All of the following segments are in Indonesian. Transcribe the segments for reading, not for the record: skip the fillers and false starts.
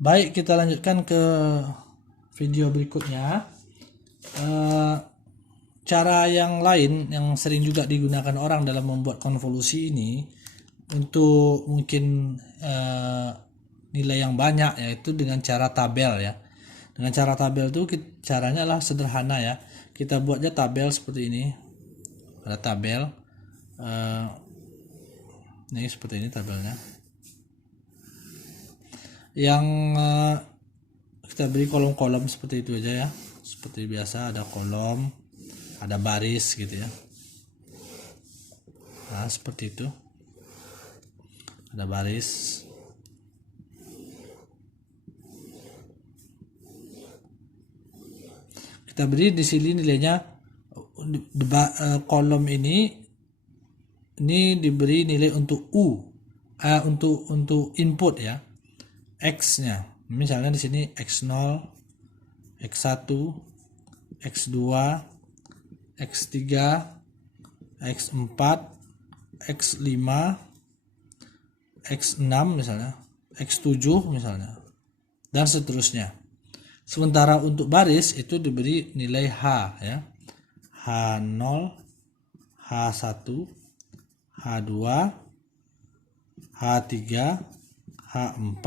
Baik, kita lanjutkan ke video berikutnya. Cara yang lain yang sering juga digunakan orang dalam membuat konvolusi ini untuk mungkin nilai yang banyak, yaitu dengan cara tabel ya. Dengan cara tabel itu caranya adalah sederhana ya. Kita buatnya tabel seperti ini. Ada tabel ini seperti ini tabelnya. Yang kita beri kolom-kolom seperti itu aja ya, seperti biasa, ada kolom, ada baris gitu ya. Nah seperti itu, ada baris. Kita beri di sini nilainya, kolom ini diberi nilai untuk untuk input ya, x-nya. Misalnya di sini x0, x1, x2, x3, x4, x5, x6 misalnya, x7 misalnya, dan seterusnya. Sementara untuk baris itu diberi nilai H ya. H0, H1, H2, H3, H4,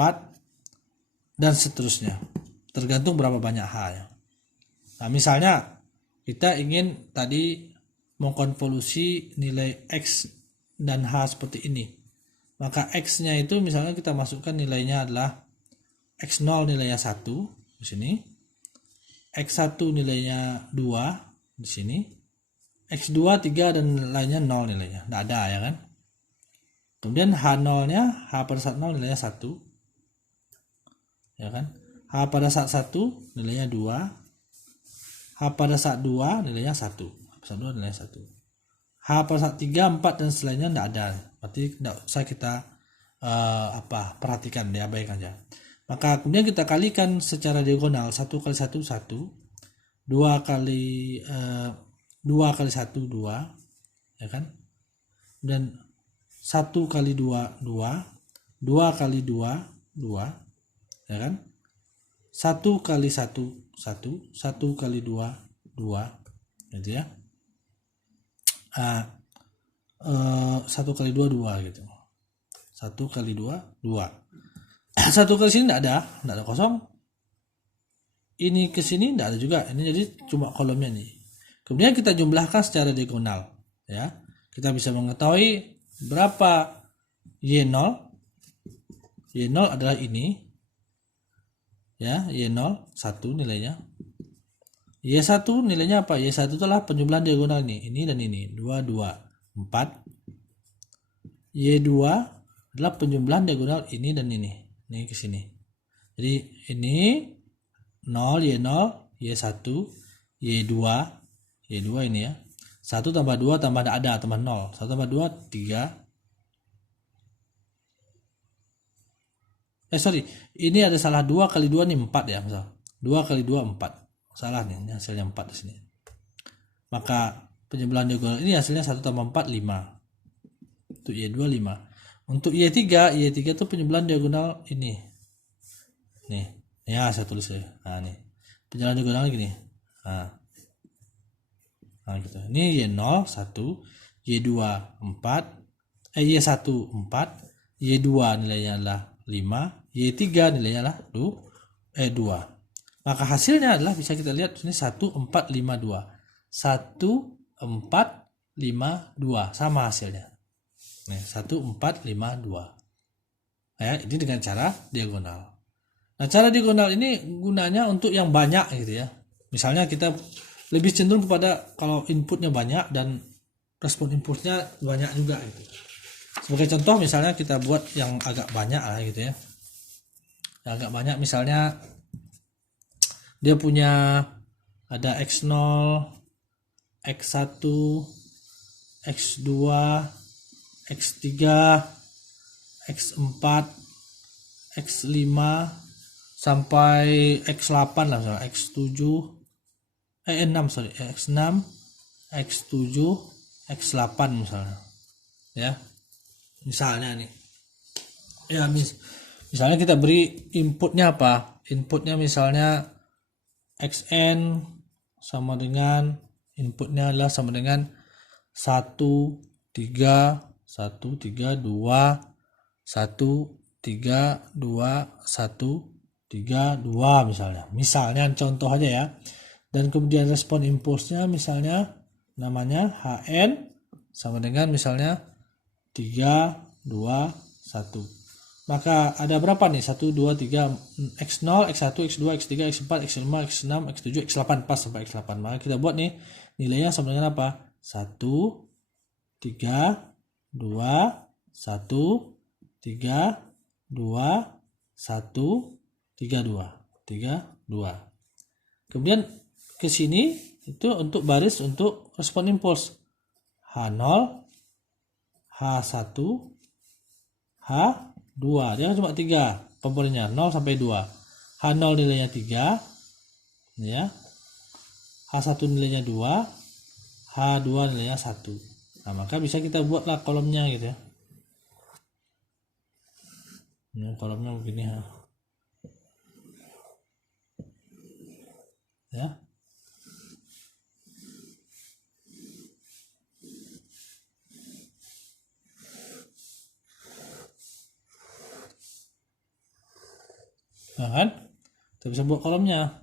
dan seterusnya. Tergantung berapa banyak H ya. Nah, misalnya kita ingin tadi mengkonvolusi nilai X dan H seperti ini. Maka X-nya itu misalnya kita masukkan nilainya adalah X0 nilainya 1 di sini. X1 nilainya 2 di sini. X2, 3 dan lainnya 0 nilainya. Tidak ada ya kan. Kemudian H0-nya, H pada saat 0 nilainya 1. Ya kan? H pada saat 1 nilainya 2. H pada saat 2 nilainya 1. H pada saat 2 nilainya 1. H pada saat 3, 4 dan selainnya tidak ada. Berarti tidak usah kita perhatikan, diabaikan aja. Maka kemudian kita kalikan secara diagonal, 1 kali 1 1, 2 kali 2 kali 1 2, ya kan? Dan 1 kali 2 2, 2 kali 2 2, ya kan? 1 kali 1 1, 1 kali 2 2, gitu ya. 1 kali 2 2 gitu. 1 kali 2 2. 1 kali sini tidak ada kosong. Ini ke sini tidak ada juga. Ini jadi cuma kolomnya nih. Kemudian kita jumlahkan secara diagonal ya. Kita bisa mengetahui berapa Y0. Y0 adalah ini. Ya, Y0 1 nilainya. Y1 nilainya apa? Y1 itu adalah penjumlahan diagonal ini. Ini dan ini. 2 2 4. Y2 adalah penjumlahan diagonal ini dan ini. Ini ke sini. Jadi ini 0 Y0, Y1, Y2, Y2 ini ya. 1 tambah 2 tambah ada tambah 0. 1 tambah 2 3. Ini ada salah, 2 kali 2 nih 4 ya, misal. 2 kali 2 4. Salah nih, ini hasilnya 4 di sini. Maka penjumlahan diagonal ini hasilnya 1 tambah 4 5. Untuk Y2 5. Untuk Y3 itu penjumlahan diagonal ini. Nih. Ya, saya tulis ya. Nah, nih. Penjumlahan diagonal gini. Nah, gitu. Ini Y0 1, Y2 4, Y1 4, Y2 nilainya adalah 5, Y3 nilainya adalah 2. Maka hasilnya adalah bisa kita lihat ini 1 4 5 2. 1 4 5 2 sama hasilnya. Nih, 1 4 5 2. Ya, ini dengan cara diagonal. Nah, cara diagonal ini gunanya untuk yang banyak gitu ya. Misalnya kita lebih cenderung kepada kalau inputnya banyak dan respon inputnya banyak juga gitu. Sebagai contoh misalnya kita buat yang agak banyak lah gitu ya. Yang agak banyak misalnya dia punya ada X0, X1, X2, X3, X4, X5 sampai X8 lah misalnya, X6, X6, X7, X8 misalnya. Ya. Misalnya nih. Ya, Misalnya kita beri inputnya apa? Inputnya misalnya xn sama dengan inputnya adalah sama dengan 1 3 1 3 2 1 3 2 1 3 2 misalnya contoh aja ya. Dan kemudian respon impulsnya misalnya namanya hn sama dengan misalnya 3 2 1. Maka ada berapa nih? 1 2 3 x0 x1 x2 x3 x4 x5 x6 x7 x8 pas sampai x8. Maka kita buat nih nilainya sama dengan apa? 1 3 2 1 3 2 1 3 2 3 2. Kemudian ke sini itu untuk baris untuk respon impuls H0 H1 H2. Dia cuma 3 komponennya 0 sampai 2. H0 nilainya 3 ya. H1 nilainya 2, H2 nilainya 1. Nah, maka bisa kita buatlah kolomnya gitu ya. Ini kolomnya begini ya. Ya. Nah, kan? Kita bisa buat kolomnya.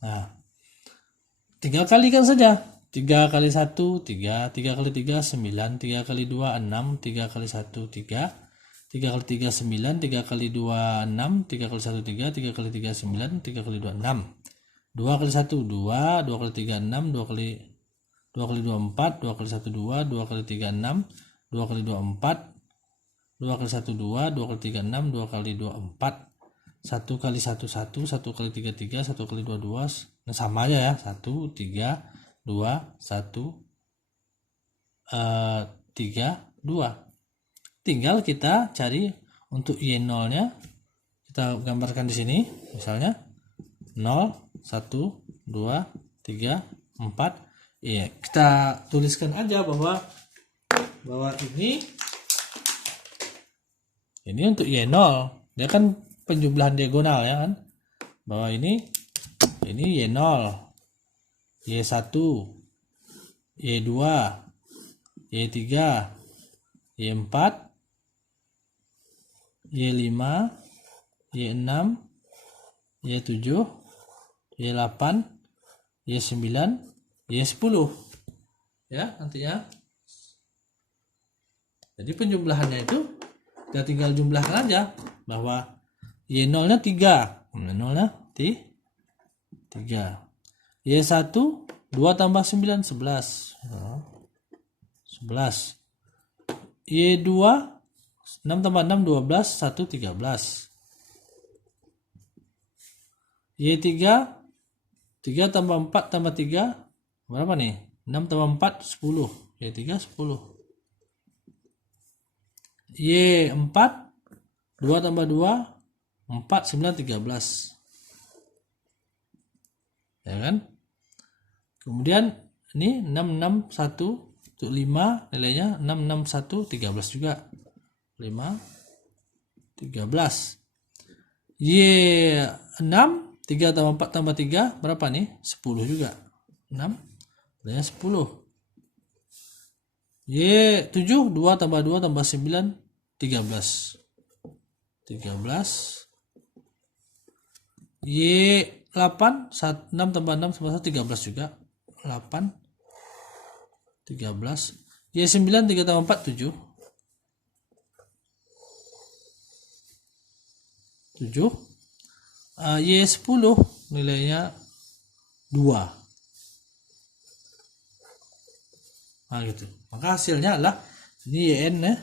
Nah, tinggal kalikan saja. 3 kali 1 3, 3 kali 3 9, 3 kali 2 6, 3 kali 1 3, 3 kali 3 9, 3 kali 2 6, 3 kali 1 3, 3 kali 3 9, 3 kali 2 6. 2 kali 1 2, 2 kali 3 6, 2 kali 2 4, 2 kali 1 2, 2 kali 3 6, 2 kali 2 4, 2 kali 1 2, 2 kali 3 6, 2 kali 2 4. 1 kali 1 1, 1 kali 3 3, 1 kali 2 2. Nah, sama aja ya. 1 3 2 1 3 2. Tinggal kita cari untuk Y0 nya kita gambarkan di sini misalnya 0 1 2 3 4. Iya, kita tuliskan aja bahwa ini untuk Y0. Dia kan penjumlahan diagonal ya kan, bahwa ini Y0, Y1, Y2, Y3, Y4, Y5, Y6, Y7, Y8, Y9, Y10 ya nantinya. Jadi penjumlahannya itu kita tinggal jumlahkan aja bahwa Y0 nya 3, Y0 nya 3, Y1 2 tambah 9 11, 11, Y2 6 tambah 6 12, 1 13, Y3 3 tambah 4 tambah 3 berapa nih? 6 tambah 4 10, Y3 10, Y4 2 tambah 2 4 9 13 ya kan. Kemudian ini 6 6 1 untuk 5 nilainya 6 6 1 13 juga, 5 13. Y6 3 tambah 4 tambah 3 berapa nih? 10 juga, 6 nilainya 10. Y7 2 tambah 2 tambah 9 13, 13. Y8 6 tambah 6 tambah 1 13 juga, 8 13. Y9 3 tambah 4 7, 7. Y10 nilainya 2. Nah gitu. Maka hasilnya adalah ini YN ya.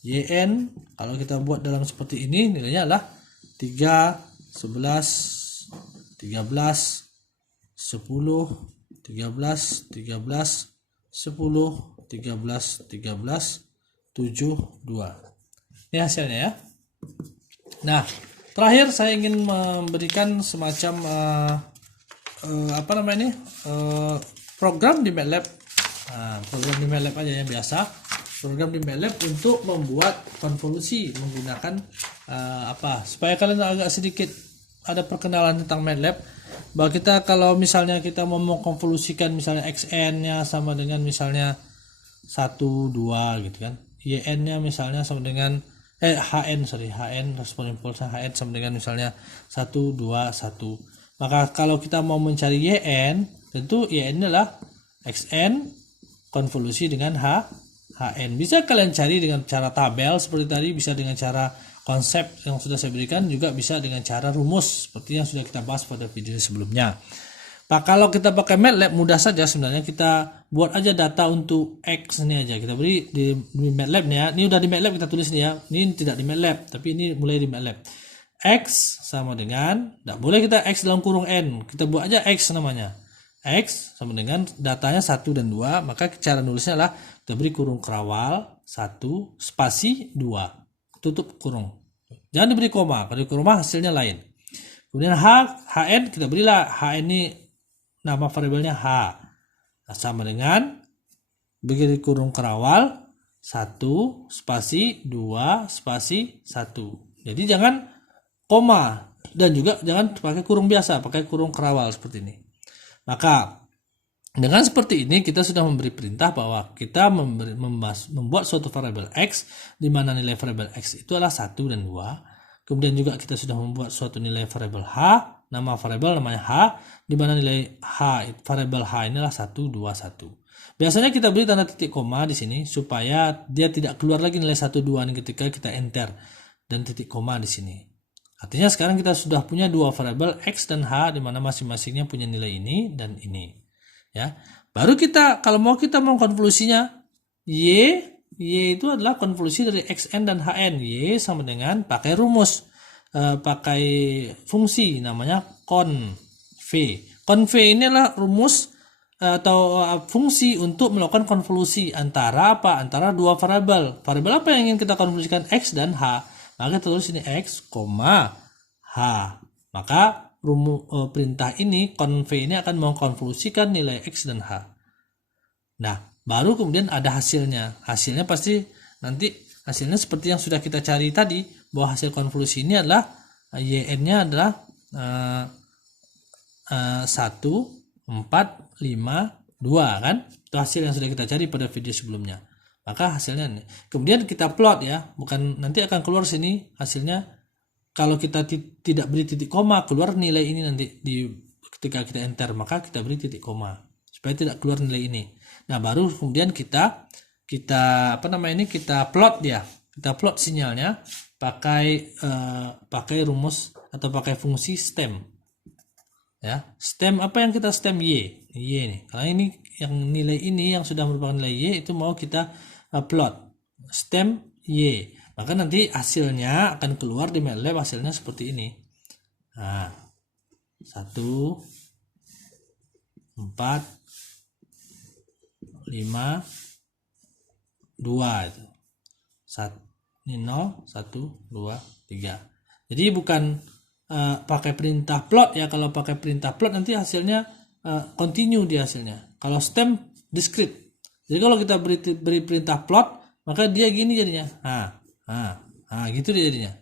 YN kalau kita buat dalam seperti ini nilainya adalah 3 11 13 10 13 13 10 13 13 7 2. Ini hasilnya ya. Nah, terakhir saya ingin memberikan semacam program di MATLAB. Nah, program di MATLAB aja yang biasa. program di MATLAB untuk membuat konvolusi menggunakan supaya kalian agak sedikit ada perkenalan tentang MATLAB, bahwa kita kalau misalnya kita mau mengkonvolusikan misalnya xn-nya sama dengan misalnya 1 2 gitu kan, yn-nya misalnya sama dengan hn respon impulsnya hn sama dengan misalnya 1 2 1, maka kalau kita mau mencari yn, tentu yn adalah xn konvolusi dengan hn. Bisa kalian cari dengan cara tabel seperti tadi, bisa dengan cara konsep yang sudah saya berikan, juga bisa dengan cara rumus seperti yang sudah kita bahas pada video sebelumnya. Nah, kalau kita pakai MATLAB mudah saja sebenarnya, kita buat aja data untuk X ini aja. Kita beri di MATLAB nih ya. Ini udah di MATLAB kita tulis nih ya. Ini tidak di MATLAB, tapi ini mulai di MATLAB. X sama dengan, tidak boleh kita X dalam kurung N. Kita buat aja X namanya. X sama dengan datanya 1 dan 2, maka cara nulisnya adalah kita beri kurung kerawal 1 spasi 2 tutup kurung, jangan diberi koma. Kalau diberi koma hasilnya lain. Kemudian hn kita berilah hn ini nama variabelnya h, sama dengan beri kurung kerawal 1 spasi 2 spasi 1. Jadi jangan koma dan juga jangan pakai kurung biasa, pakai kurung kerawal seperti ini. Maka dengan seperti ini kita sudah memberi perintah bahwa kita membuat suatu variabel x di mana nilai variabel x itu adalah 1 dan 2. Kemudian juga kita sudah membuat suatu nilai variabel h, nama variabel namanya h, di mana nilai h variabel h ini adalah 1 2 1. Biasanya kita beri tanda titik koma di sini supaya dia tidak keluar lagi nilai 1 2 ini ketika kita enter dan titik koma di sini. Artinya sekarang kita sudah punya dua variabel x dan h di mana masing-masingnya punya nilai ini dan ini. Ya. Baru kita kalau mau kita mengkonvolusinya y itu adalah konvolusi dari xn dan hn. Y sama dengan pakai rumus pakai fungsi namanya conv. Conv ini adalah rumus atau fungsi untuk melakukan konvolusi antara antara dua variabel. Variabel apa yang ingin kita konvolusikan, x dan h. Maka kita tulis ini x, h. Maka perintah ini conv ini akan mengkonvolusikan nilai x dan h. Nah, baru kemudian ada hasilnya. Hasilnya pasti nanti hasilnya seperti yang sudah kita cari tadi, bahwa hasil konvolusi ini adalah yn-nya adalah 1 4 5 2 kan? Itu hasil yang sudah kita cari pada video sebelumnya. Maka hasilnya ini. Kemudian kita plot ya, bukan nanti akan keluar sini hasilnya. Kalau kita tidak beri titik koma, keluar nilai ini nanti ketika kita enter, maka kita beri titik koma supaya tidak keluar nilai ini. Nah, baru kemudian kita plot dia. Kita plot sinyalnya pakai rumus atau pakai fungsi stem. Ya, stem apa yang kita stem y nih. Karena ini yang nilai ini yang sudah merupakan nilai y itu mau kita plot stem y, maka nanti hasilnya akan keluar di MATLAB hasilnya seperti ini. Nah, 1 4 5 2 itu. Ini 0 1 2 3. Jadi bukan pakai perintah plot ya. Kalau pakai perintah plot nanti hasilnya continue di hasilnya. Kalau stem discrete. Jadi kalau kita beri perintah plot, maka dia gini jadinya. Gitu dia jadinya.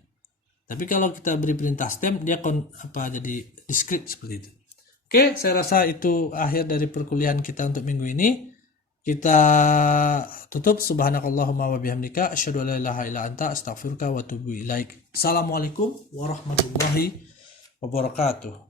Tapi kalau kita beri perintah stem, dia jadi discrete seperti itu. Oke, saya rasa itu akhir dari perkuliahan kita untuk minggu ini. Kita tutup. Subhanakallahumma wa bihamdika asyhadu an la ilaha illa anta astaghfiruka wa atubu ilaik. Assalamualaikum warahmatullahi wabarakatuh.